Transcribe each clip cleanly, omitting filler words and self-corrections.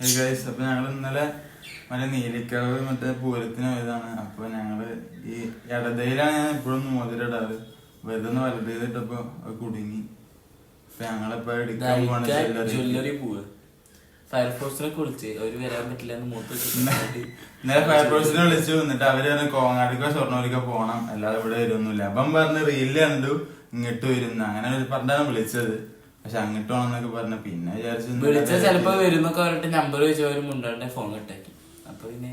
അപ്പൊ ഞങ്ങൾ ഇന്നലെ മറ്റേ നീലിക്കാവ് മറ്റേ പൂരത്തിന് പോയതാണ്. അപ്പൊ ഞങ്ങള് ഈ ഇടതയിലാണ് ഞാൻ എപ്പോഴും മോതിരിടാറ്. വെറുതെ വലുത് ചെയ്തിട്ടപ്പോ കുടുങ്ങി. അപ്പൊ ഞങ്ങളിപ്പോ എടുക്കാൻ പോവാണ് ജ്വല്ലറി പോവുക. ഫയർഫോഴ്സിനൊക്കെ വിളിച്ച് അവര് വരാൻ പറ്റില്ല ഇന്നലെ ഫയർഫോഴ്സിനെ വിളിച്ചു. എന്നിട്ട് അവര് കോങ്ങാടിക്കോ ഷൊർണൂരിക്കോ പോണം, അല്ലാതെ ഇവിടെ വരുമൊന്നുമില്ല. അപ്പം പറഞ്ഞ് റീല് കണ്ടു ഇങ്ങോട്ട് വരുന്ന, അങ്ങനെ പറഞ്ഞാണ് വിളിച്ചത്. പക്ഷെ അങ്ങോട്ട് പോണെന്നൊക്കെ പറഞ്ഞ പിന്നെ വിളിച്ച ചിലപ്പോ വരുന്നൊക്കെ പറഞ്ഞിട്ട് നമ്പർ വെച്ചവര് മുണ്ടാണ്ട് ഫോൺ കട്ടാക്കി. അപ്പൊ പിന്നെ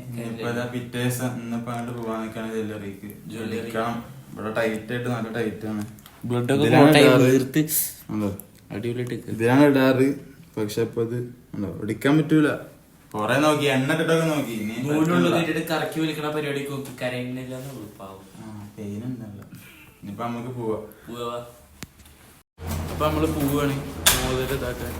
പിറ്റേ ദിവസം ഇന്നിപ്പോ അങ്ങോട്ട് പോവാൻ നിൽക്കാണ് ജ്വല്ലറിക്ക്. ജ്വല്ലറിക്കണം, ഇവിടെ ടൈറ്റ് ആയിട്ട് നല്ല ടൈറ്റ് ആണ്. ഇതിലാണ് ഇടാറ്. പക്ഷെ ഇപ്പൊ ഇത് ഇടിക്കാൻ പറ്റൂല. കൊറേ നോക്കി, എണ്ണ ഇട്ടിട്ടൊക്കെ നോക്കി. കറക്കി വിളിക്കണ പരിപാടി കരയുന്നില്ല. ഇനിയിപ്പൊ നമുക്ക് പോവാ. അപ്പൊ നമ്മള് പോവാണ് മോതിരം ഇതാക്കാൻ.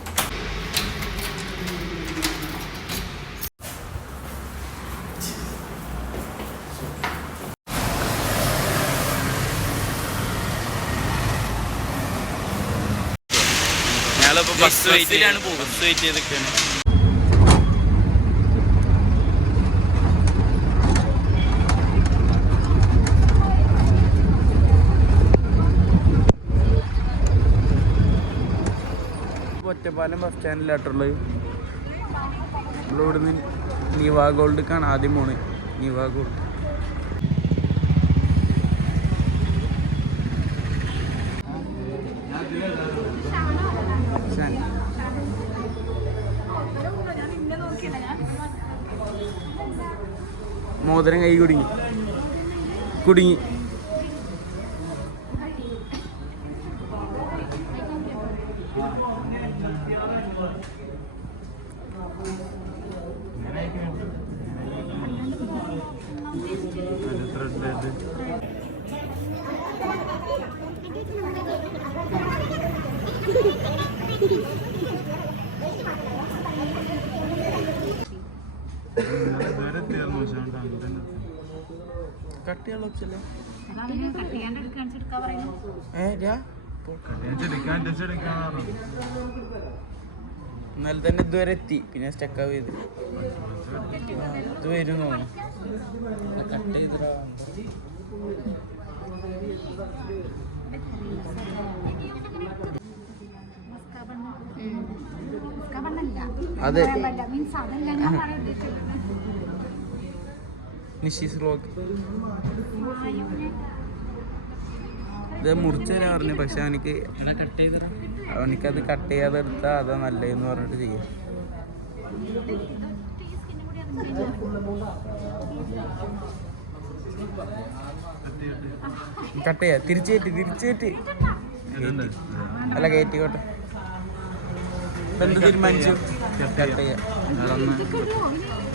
ഞങ്ങളിപ്പോ ബസ് വെയിറ്റിലാണ് പോകും. ബസ് വെയിറ്റ് ചെയ്തൊക്കെയാണ്. ഒറ്റപ്പാലം ബസ് സ്റ്റാൻഡിലായിട്ടുള്ളത്. നമ്മളിവിടുന്ന് നിവാ ഗോൾഡിക്കാണ് ആദ്യം പോണ്. നിവാ ഗോൾഡ് മോതിരം കൈ കുടുങ്ങി. എന്നാലും തന്നെ ഇതുവരെ എത്തി. പിന്നെ സ്റ്റക്കാവ് ചെയ്ത് ഇത് വരും തോന്നുന്നു. കട്ട് ചെയ്തിടാ. അതെ, നിഷീസ് വ്ലോഗ് ഇത് മുറിച്ച് തരാൻ പറഞ്ഞു. പക്ഷെ അവനിക്കത് കട്ട് ചെയ്യാതെ എടുത്താൽ അതാ നല്ലതെന്ന് പറഞ്ഞിട്ട് ചെയ്യാം. കട്ട് ചെയ്യാം. തിരിച്ചേറ്റ് അല്ല, കയറ്റിക്കോട്ടെ. എന്ത് തീരുമാനിച്ചു? കട്ട് ചെയ്യാം.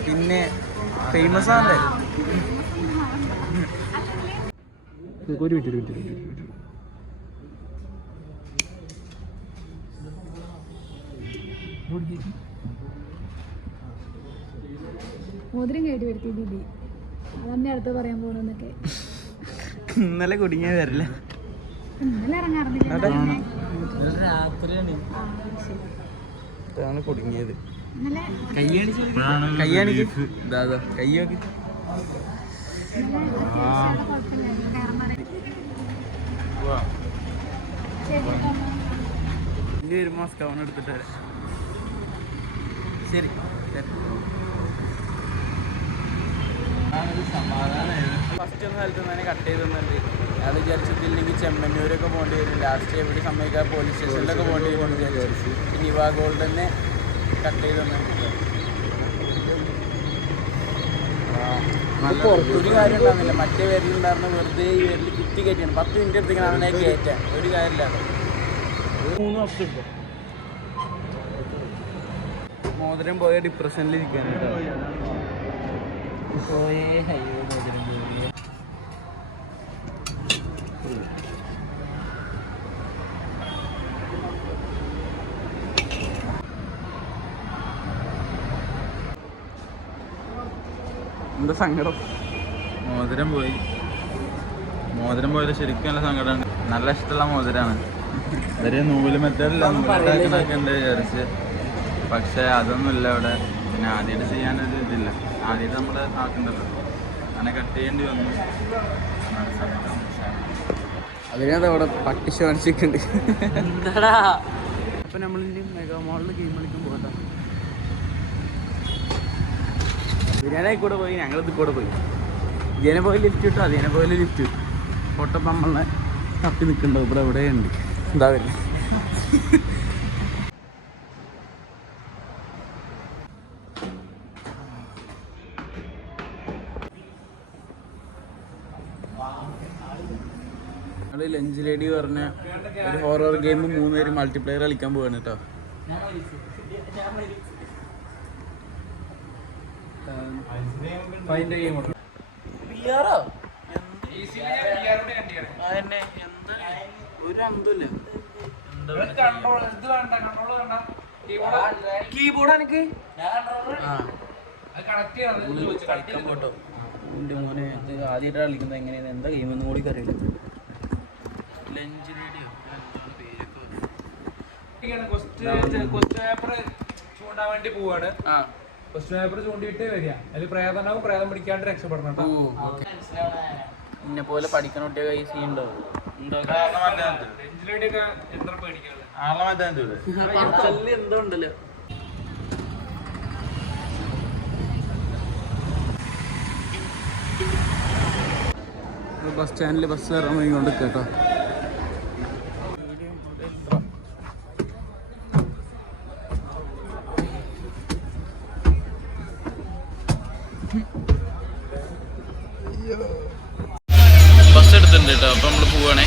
പിന്നെ ഫേമസ് ആണല്ലേ. ഒരു മിനിറ്റ്. മോതിരം കേട്ടി വരുത്തി ദീദി. അതന്നെ അടുത്ത് പറയാൻ പോണെന്നൊക്കെ. ഇന്നലെ കുടുങ്ങിയ വരില്ല. ഇന്നലെ ഇറങ്ങാറുന്നില്ല. ഇതാണ് കുടുങ്ങിയത്. കയ്യാണിക്ക് കയ്യൊക്കെ ഇനി ഒരു മാസം കവൺ എടുത്തിട്ട് വരാം. ശരി. ഫസ്റ്റ് ഒന്നും സ്ഥലത്ത് തന്നെ കട്ട് ചെയ്തെന്നുണ്ട്. അത് വിചാരിച്ചിട്ടില്ലെങ്കിൽ ചെമ്മന്നൂരൊക്കെ പോകേണ്ടി വരും. ലാസ്റ്റ് എവിടെ സമ്മതിക്കാൻ പോലീസ് സ്റ്റേഷനിലൊക്കെ പോകേണ്ടി വരുമെന്ന് വിചാരിച്ചു. നിവാ ഗോൾഡ് തന്നെ കട്ട് ചെയ്തെന്നു. ഒരു കാര്യം ഉണ്ടാകുന്നില്ല. മറ്റേ പേരിലുണ്ടായിരുന്ന വെറുതെ ഈ പേരിൽ കുത്തി കയറ്റിയാണ്. 10 മിനിറ്റ് എടുത്തേക്കാണ് അവനെ കയറ്റാൻ. ഒരു കാര്യമില്ല. 3 വർഷം ഇപ്പോൾ മോതിരം പോയ ഡിപ്രഷനിൽ ഇരിക്കുകയാണ്. എന്താ സങ്കടം? മോതിരം പോയാലും ശരിക്കും നല്ല സങ്കടമാണ്. നല്ല ഇഷ്ടമുള്ള മോതിരാണ്. ഒരു നൂല് മെത്തേഡില്ല, നൂലുണ്ടാക്കുന്നൊക്കെ ഉണ്ട് വിചാരിച്ച്. പക്ഷെ അതൊന്നുമില്ല ഇവിടെ. പിന്നെ ആദ്യമായിട്ട് ചെയ്യാനൊരു ഇതില്ല, ആദ്യമായിട്ട് നമ്മൾ ആക്കണ്ടല്ലോ, അങ്ങനെ കട്ട് ചെയ്യേണ്ടി വന്നു. അതിനകത്ത് അവിടെ പട്ടിഷ കാണിച്ചിട്ടുണ്ട് എന്താടാ. അപ്പൊ നമ്മളിൻ്റെ മെഗാ മോളിൽ ഗെയിം കളിക്കാൻ പോകട്ടോ. ബിരിയാണി കൂടെ പോയി, ഞങ്ങളിത് കൂടെ പോയി. ഇതിനെ പോയി ലിഫ്റ്റ് കിട്ടും, അതിനെ പോലെ ലിഫ്റ്റ് കിട്ടും. പൊട്ടപ്പം നമ്മളെ തപ്പി നിൽക്കണ്ടോ ഇവിടെ എവിടെയുണ്ട്. എന്താ വരുന്നത് ഞങ്ങൾ ലഞ്ച് ലേഡി പറഞ്ഞ ഒരു ഹൊറർ ഗെയിം 3 പേര് മൾട്ടിപ്ലെയർ കളിക്കാൻ പോവാണ് കേട്ടോ. കളിക്കാൻ പോട്ടോ. എൻ്റെ മോനെ ഇത് ആദ്യമായിട്ട് കളിക്കുന്നത് എങ്ങനെയാണ്, എന്താ ഗെയിമെന്ന് കൂടി അറിയില്ല. ലഞ്ച് റേഡിയോ പേപ്പർ ചൂണ്ടാൻ വേണ്ടി പോവാണ്. ക്വസ്റ്റ്യൻ പേപ്പർ ചൂണ്ടിയിട്ടേ വരിക, അതിൽ പ്രേതം പ്രേതം പിടിക്കാണ്ട് രക്ഷപ്പെടണം. എന്നെ പോലെ പഠിക്കണ കുട്ടിയൊക്കെ ഈ സീൻ ഉണ്ടാവും. എന്തോ ഉണ്ടല്ലോ. ബസ് സ്റ്റാൻഡിൽ ബസ് കയറാൻ വേണ്ടി കൊണ്ട് കേട്ടോ. ബസ് എടുത്തിട്ടുണ്ട് കേട്ടോ. അപ്പം നമ്മൾ പോവാണേ.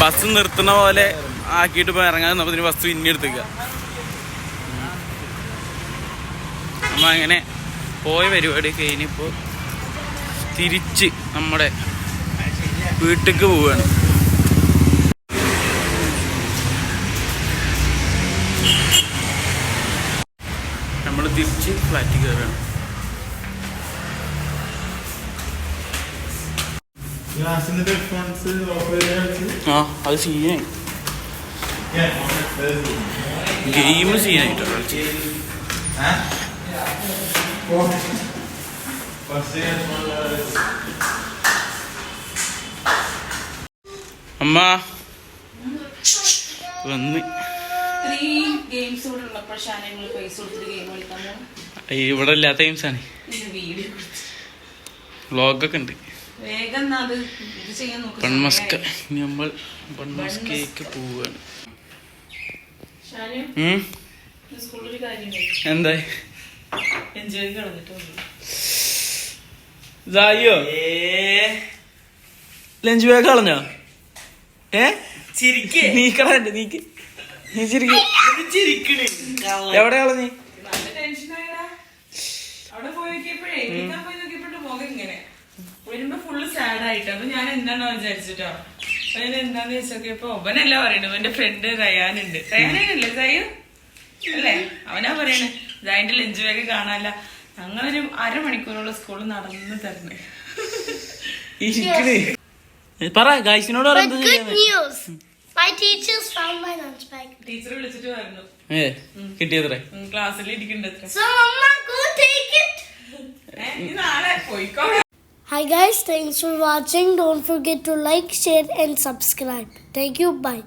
ബസ് നിർത്തുന്ന പോലെ ആക്കിയിട്ട് ഇപ്പോൾ ഇറങ്ങാൻ നമുക്ക് ബസ് പിന്നെ എടുത്തേക്കുക. നമ്മ അങ്ങനെ പോയ പരിപാടി കഴിഞ്ഞിപ്പോൾ തിരിച്ച് നമ്മുടെ വീട്ടിലേക്ക് പോവുകയാണ്. നമ്മൾ തിരിച്ച് ഫ്ലാറ്റിൽ കയറുകയാണ്. ആ അത് സീനായി, ഗെയിം സീനായിട്ടോ കളിച്ച്. അമ്മ വന്ന് ഇവിടെ ഇല്ലാത്ത ഗെയിംസാണ്, വ്ളോഗൊക്കെ ഉണ്ട്. പൺമസ്ക നമ്മൾ പൺമസ്കേക്ക് പോവുകയാണ്. എന്തായി ഇതായോ ലഞ്ച് ബാഗ് കളഞ്ഞോ? നീക്കണ നീക്ക്, നീ ചിരിക്ക്. എവിടെ കളഞ്ഞ്? വരുമ്പോ ഫുള്ള് സാഡ് ആയിട്ട്. അപ്പൊ ഞാൻ എന്താണോ വിചാരിച്ചിട്ടോ, അതിന് എന്താന്ന് വെച്ചോക്കിയപ്പോ അവനല്ല പറയണത്, എന്റെ ഫ്രണ്ട് റയാനുണ്ട്. റയാനല്ലേ സയ്യു അല്ലേ? അവനാ പറയണേ ഇതായന്റെ ലഞ്ച് ബാഗ് കാണാനല്ല. ഞങ്ങളൊരു അരമണിക്കൂറോളം സ്കൂളിൽ നടന്ന് തരണേ. ടീച്ചർ വിളിച്ചിട്ട് പറഞ്ഞു കിട്ടിയത്രേ, ക്ലാസ്സിൽ ഇരിക്കണ്ടത്രേ. നാളെ പോയിക്കോ. Hi guys, thanks for watching. Don't forget to like, share and subscribe. Thank you. Bye.